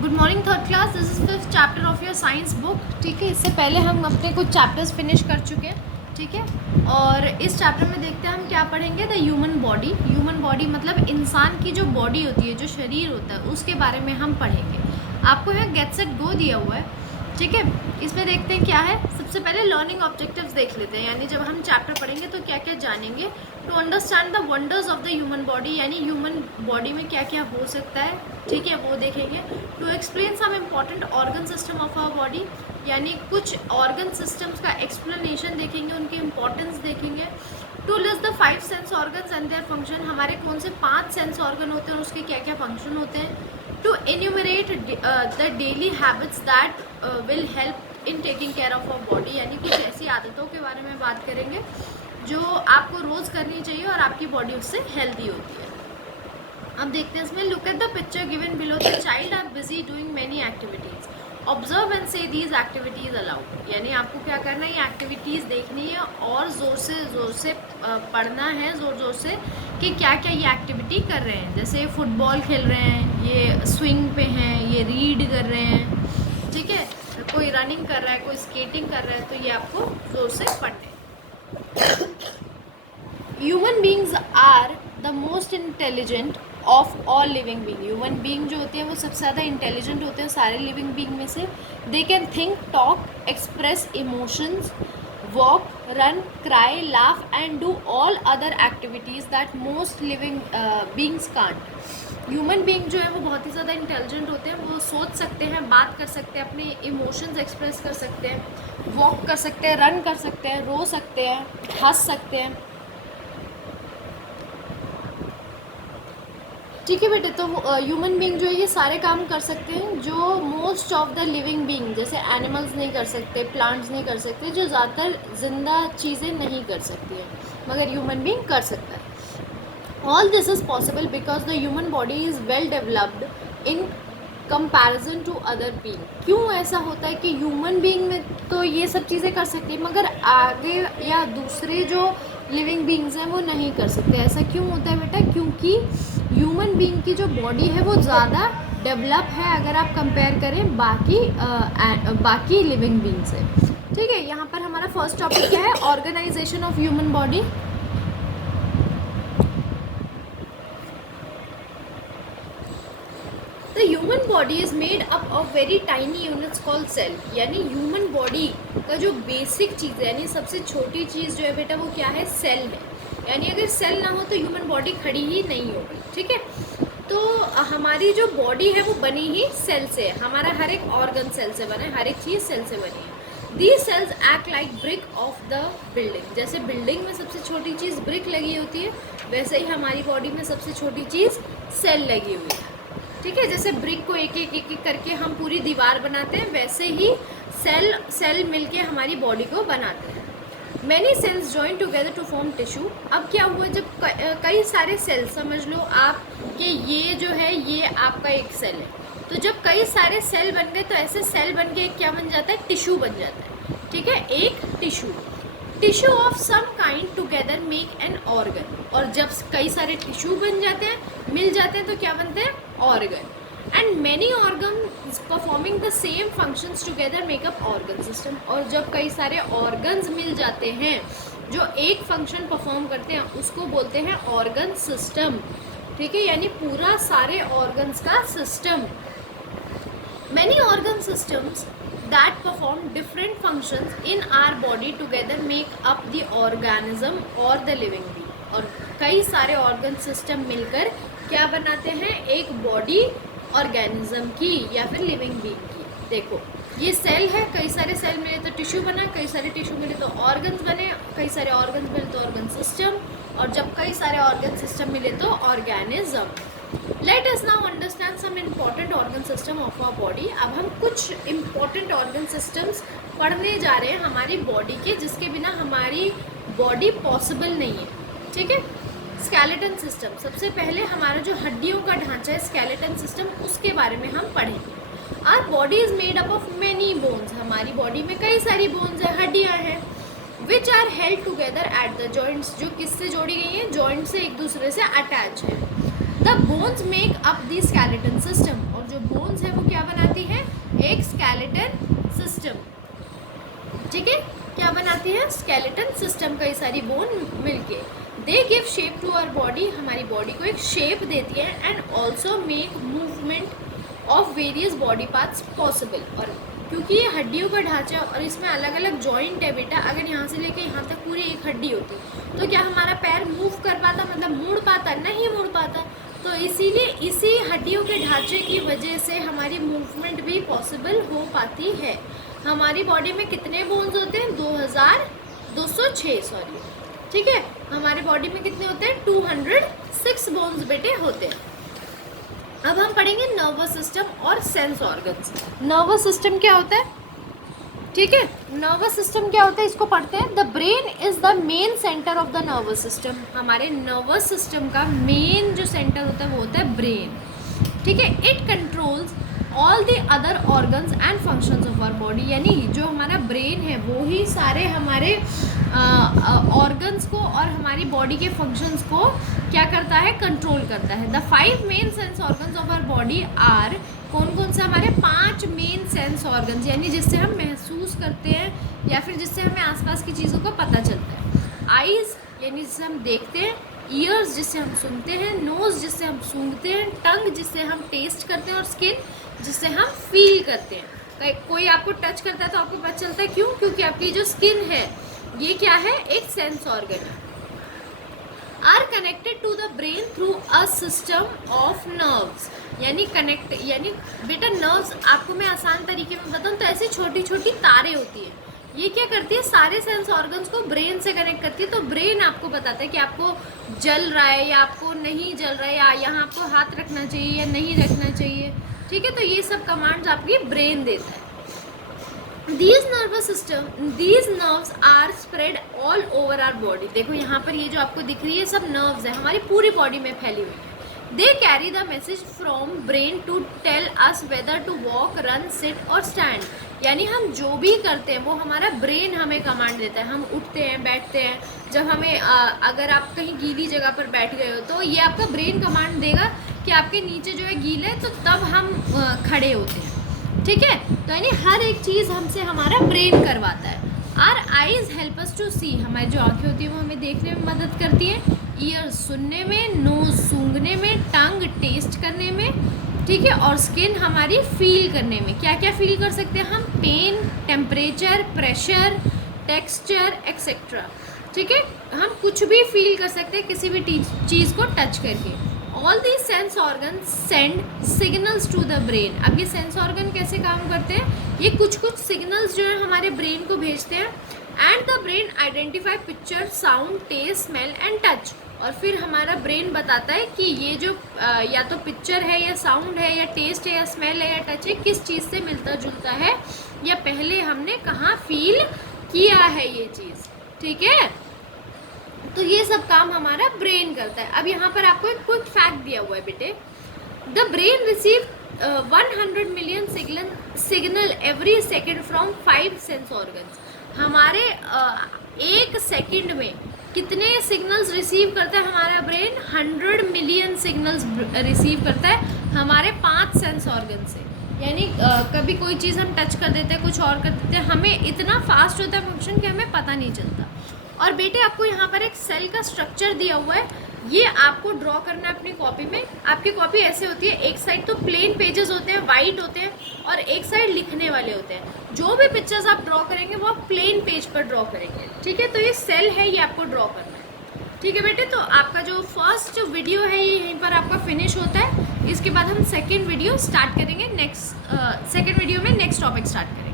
Good morning third class, this is fifth chapter of your science book. ठीक है, इससे पहले हम अपने कुछ चैप्टर्स फिनिश कर चुके हैं। ठीक है, और इस चैप्टर में देखते हैं हम क्या पढ़ेंगे। The human body. Human body मतलब इंसान की जो बॉडी होती है, जो शरीर होता है, उसके बारे में हम पढ़ेंगे। आपको यहाँ गेट सेट गो दिया हुआ है। ठीक है, इसमें देखते हैं क्या है। सबसे पहले लर्निंग ऑब्जेक्टिव्स देख लेते हैं, यानी जब हम चैप्टर पढ़ेंगे तो क्या क्या जानेंगे। To understand the wonders of the human body, यानी ह्यूमन बॉडी में क्या क्या हो सकता है, ठीक है, वो देखेंगे। To explain some important organ system of our body, यानी कुछ ऑर्गन सिस्टम्स का एक्सप्लेनेशन देखेंगे, उनकी इंपॉर्टेंस देखेंगे। To list the 5 sense organs and their function, हमारे कौन से 5 सेंस ऑर्गन होते हैं और उसके क्या क्या फंक्शन होते हैं। To enumerate the daily habits that will help in taking care of our body, यानी कुछ ऐसी आदतों के बारे में बात करेंगे जो आपको रोज़ करनी चाहिए और आपकी बॉडी उससे हेल्दी होती है। अब देखते हैं इसमें। Look at the picture given below. The child are busy doing many activities, observe and say these activities aloud, यानी आपको क्या करना है, ये एक्टिविटीज़ देखनी है और ज़ोर से पढ़ना है, ज़ोर से कि क्या क्या ये एक्टिविटी कर रहे हैं। जैसे फुटबॉल खेल रहे हैं, ये स्विंग पे हैं, ये रीड कर रहे हैं, ठीक है, कोई रनिंग कर रहा है, कोई स्केटिंग कर रहा है, तो ये आपको ज़ोर से पढ़ने। Human beings are the most intelligent of all living being. Human being जो होते हैं वो सबसे ज़्यादा इंटेलिजेंट होते हैं सारे लिविंग बींग में से। They can think, talk, express emotions, walk, run, cry, laugh and do all other activities that most living beings can't. Human being जो है वो बहुत ही ज़्यादा इंटेलिजेंट होते हैं। वो सोच सकते हैं, बात कर सकते हैं, अपने इमोशंस एक्सप्रेस कर सकते हैं, वॉक कर सकते हैं, रन कर सकते हैं, रो सकते हैं, हंस सकते हैं। ठीक है बेटे, तो ह्यूमन बींग जो है ये सारे काम कर सकते हैं जो most of the living being, जैसे एनिमल्स नहीं कर सकते, प्लांट्स नहीं कर सकते, जो ज़्यादातर जिंदा चीज़ें नहीं कर सकती हैं, मगर ह्यूमन बींग कर सकता है। All this is possible because the human body is well developed in comparison to other being. क्यों ऐसा होता है कि ह्यूमन बींग में तो ये सब चीज़ें कर सकती है, मगर आगे या दूसरे जो लिविंग बींग्स हैं वो नहीं कर सकते। ऐसा क्यों होता है बेटा? क्योंकि ह्यूमन बींग की जो बॉडी है वो ज़्यादा डेवलप है अगर आप कंपेयर करें बाकी लिविंग बींग से। ठीक है, यहाँ पर हमारा फर्स्ट टॉपिक क्या है? Organization of human body. The human body is made up of very tiny units called cell, यानी ह्यूमन बॉडी का जो बेसिक चीज़ है, यानी सबसे छोटी चीज़ जो है बेटा वो क्या है? सेल है। यानी अगर सेल ना हो तो ह्यूमन बॉडी खड़ी ही नहीं होगी। ठीक है, तो हमारी जो बॉडी है वो बनी ही सेल से है। हमारा हर एक ऑर्गन सेल से बना है, हर एक चीज़ सेल से बनी है। These cells act like brick of the building. जैसे बिल्डिंग में सबसे छोटी चीज़ ब्रिक लगी होती है, वैसे ही हमारी बॉडी में सबसे छोटी चीज़ सेल लगी हुई है। ठीक है, जैसे ब्रिक को एक एक करके हम पूरी दीवार बनाते हैं, वैसे ही सेल मिलके हमारी बॉडी को बनाते हैं। Many cells join together to form tissue. अब क्या हुआ, जब कई सारे सेल, समझ लो आप कि ये जो है ये आपका एक सेल है, तो जब कई सारे सेल बन गए तो ऐसे सेल बन के एक क्या बन जाता है? टिश्यू बन जाता है। ठीक है, एक tissue of some kind together make an organ. और जब कई सारे टिश्यू बन जाते हैं, मिल जाते हैं, तो क्या बनते हैं? Organ. And many organs performing the same functions together makeup organ system. और जब कई सारे ऑर्गन्स मिल जाते हैं जो एक फंक्शन परफॉर्म करते हैं, उसको बोलते हैं ऑर्गन सिस्टम। ठीक है, यानी पूरा सारे ऑर्गन्स का system. Many organ systems that perform different functions in our body together make up the organism or the living being। और कई सारे ऑर्गन सिस्टम मिलकर क्या बनाते हैं? एक बॉडी ऑर्गेनिज्म की या फिर लिविंग बीइंग की। देखो, ये सेल है, कई सारे सेल मिले तो टिश्यू बना, कई सारे टिश्यू मिले तो ऑर्गन्स बने, कई सारे ऑर्गन्स मिले तो ऑर्गन सिस्टम, और जब कई सारे ऑर्गन सिस्टम मिले तो organism. Let us now understand some important organ system of our body. अब हम कुछ इम्पॉर्टेंट ऑर्गन सिस्टम्स पढ़ने जा रहे हैं हमारी बॉडी के, जिसके बिना हमारी बॉडी पॉसिबल नहीं है। ठीक है, स्केलेटन सिस्टम। सबसे पहले हमारा जो हड्डियों का ढांचा है, स्केलेटन सिस्टम, उसके बारे में हम पढ़ेंगे। Our body is made up of many bones. हमारी बॉडी में कई सारी बोन्स है, हड्डियाँ हैं, which are held together at the joints. जो किससे जोड़ी गई हैं? जॉइंट से एक दूसरे से अटैच है। The bones make up the skeleton system. और जो बोन्स है वो क्या बनाती है, एक स्केलेटन सिस्टम, ठीक है, क्या बनाती है, स्केलेटन सिस्टम, कई सारी बोन मिलके। They give shape to our body, हमारी बॉडी को एक शेप देती है, and also make movement of various body parts possible. और क्योंकि ये हड्डियों का ढांचा और इसमें अलग अलग जॉइंट है बेटा, अगर यहाँ से लेके यहाँ तक पूरी एक हड्डी होती तो क्या हमारा पैर मूव कर पाता, मतलब मुड़ पाता, नहीं मुड़ पाता। तो इसीलिए इसी हड्डियों के ढांचे की वजह से हमारी मूवमेंट भी पॉसिबल हो पाती है। हमारी बॉडी में कितने बोन्स होते हैं, 2206 सॉरी, ठीक है, हमारी बॉडी में कितने होते हैं, 206 बोन्स बेटे होते हैं। अब हम पढ़ेंगे नर्वस सिस्टम और सेंस ऑर्गन्स। नर्वस सिस्टम क्या होता है, ठीक है, नर्वस सिस्टम क्या होता है इसको पढ़ते हैं। The brain is the main center of the nervous system, हमारे नर्वस सिस्टम का मेन जो सेंटर होता है वो होता है ब्रेन, ठीक है। It controls all the other organs and functions of our body, यानी जो हमारा ब्रेन है वो ही सारे हमारे ऑर्गन्स को और हमारी बॉडी के फंक्शंस को क्या करता है, कंट्रोल करता है। The 5 main sense organs of our body are, कौन कौन से, हमारे 5 मेन सेंस ऑर्गन्स, यानी जिससे हम महसूस करते हैं या फिर जिससे हमें आसपास की चीज़ों का पता चलता है। आइज़ यानी जिससे हम देखते हैं, ईयर्स जिससे हम सुनते हैं, नोज़ जिससे हम सूंघते हैं, टंग जिससे हम टेस्ट करते हैं और स्किन जिससे हम फील करते हैं। कोई आपको टच करता है तो आपको पता चलता है, क्यों, क्योंकि आपकी जो स्किन है ये क्या है, एक सेंस ऑर्गन है। Are connected to the brain through a system of nerves, यानी कनेक्ट, यानी बेटा नर्व्स आपको मैं आसान तरीके में बताऊँ तो ऐसी छोटी छोटी तारें होती है, ये क्या करती है, सारे सेंस ऑर्गन्स को ब्रेन से कनेक्ट करती है। तो ब्रेन आपको बताता है कि आपको जल रहा है या आपको नहीं जल रहा है, या यहाँ आपको हाथ रखना चाहिए या नहीं रखना चाहिए, ठीक है। तो ये सब कमांड्स आपकी ब्रेन देता है। These nervous system, these nerves are spread all over our body। देखो यहाँ पर ये जो आपको दिख रही है सब नर्व्स है, हमारी पूरी बॉडी में फैली हुई है। They carry the message from brain to tell us whether to walk, run, sit और stand। यानी हम जो भी करते हैं वो हमारा ब्रेन हमें कमांड देता है। हम उठते हैं, बैठते हैं, जब हमें अगर आप कहीं गीली जगह पर बैठ गए हो तो ये आपका ब्रेन कमांड देगा कि आपके नीचे जो है गीला है, तो तब हम खड़े होते हैं, ठीक है। तो यानी हर एक चीज़ हमसे हमारा ब्रेन करवाता है। Our eyes help us to see, हमारी जो आँखें होती है वो हमें देखने में मदद करती है, ईयर सुनने में, नोज सूंघने में, टंग टेस्ट करने में, ठीक है, और स्किन हमारी फील करने में। क्या क्या फील कर सकते हैं हम, pain, temperature, pressure, texture etcetera, ठीक है, हम कुछ भी फील कर सकते हैं किसी भी चीज़ को टच करके। All these sense organ send signals to the brain. अब ये सेंस ऑर्गन कैसे काम करते हैं, ये कुछ कुछ सिग्नल्स जो है हमारे ब्रेन को भेजते हैं। And the brain identify picture, sound, taste, smell and touch. और फिर हमारा ब्रेन बताता है कि ये जो या तो पिक्चर है या साउंड है या टेस्ट है या स्मेल है या टच है, किस चीज़ से मिलता जुलता है या पहले हमने कहाँ फील किया है ये चीज़, ठीक है। तो ये सब काम हमारा ब्रेन करता है। अब यहाँ पर आपको एक क्विक फैक्ट दिया हुआ है बेटे, the brain receive 100 million signal every second from 5 sense organs. हमारे एक सेकंड में कितने सिग्नल्स रिसीव करता है हमारा ब्रेन, 100 मिलियन सिग्नल्स रिसीव करता है हमारे 5 सेंस ऑर्गन से। यानी कभी कोई चीज़ हम टच कर देते हैं, कुछ और कर देते हैं, हमें इतना फास्ट होता है फंक्शन कि हमें पता नहीं चलता। और बेटे आपको यहाँ पर एक सेल का स्ट्रक्चर दिया हुआ है, ये आपको ड्रॉ करना है अपनी कॉपी में। आपकी कॉपी ऐसे होती है, एक साइड तो प्लेन पेजेस होते हैं, वाइट होते हैं, और एक साइड लिखने वाले होते हैं। जो भी पिक्चर्स आप ड्रॉ करेंगे वो आप प्लेन पेज पर ड्रॉ करेंगे, ठीक है। तो ये सेल है, ये आपको ड्रॉ करना है, ठीक है बेटे। तो आपका जो फर्स्ट वीडियो है ये यहीं पर आपका फिनिश होता है। इसके बाद हम सेकेंड वीडियो स्टार्ट करेंगे, सेकेंड वीडियो में नेक्स्ट टॉपिक स्टार्ट करेंगे।